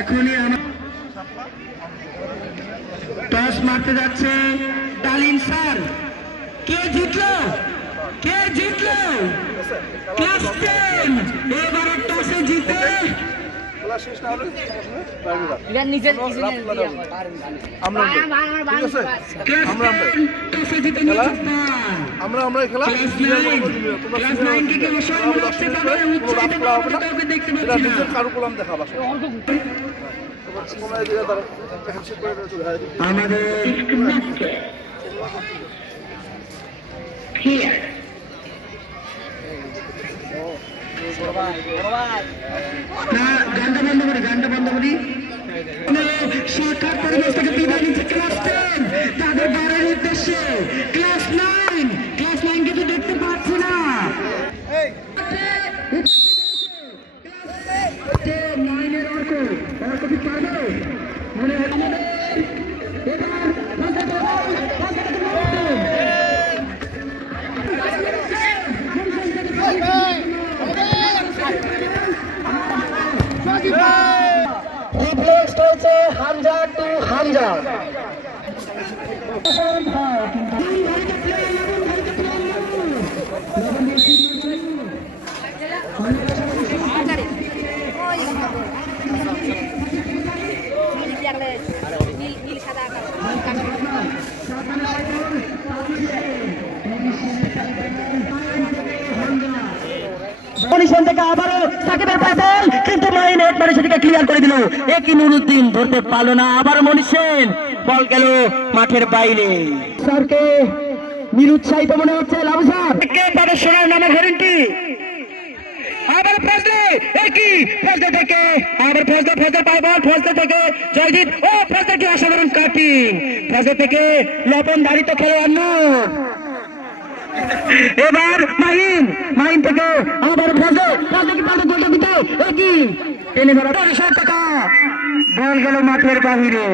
এখনই টস মারতে যাচ্ছে ডালিম স্যার। কে জিতলো? কে জিতলো? ক্লাস 10 এবারে টসে জিতে গানটা বন্ধ করি সরকার পরিবেশ থেকে বিদায় নিচ্ছে ক্লাস 10 তাদের বাড়ির উদ্দেশ্যে। ক্লাস 9 কিন্তু দেখতে পাচ্ছি না। মনে হয় হামজা টু হামজা থেকে আবারও সাকিবের পাশে কিন্তু মাইন এক মানে সেটাকে ক্লিয়ার করে দিল। একই নুরুদ্দিন ধরতে পারলো না, আবার মনীষেন বল গেল মাঠের বাইরে। স্যারকে নিরুৎসাহিত মনে হচ্ছে লাভু স্যার। একেবারে সোনার নামে হরিণটি আবার ফজলে, একই ফজলে থেকে আবার ফজলে পায় বল, ফজলে থেকে জয়দীপ। ও ফজলে কি অসাধারণ কাটিং, ফজলে থেকে লবণ ধারিত খেলোয়াড় নূর। এবার মাহিন থেকে আবার গোলটা দিতে একই টেনে ধরা বল গেল মাঠের বাহিরে।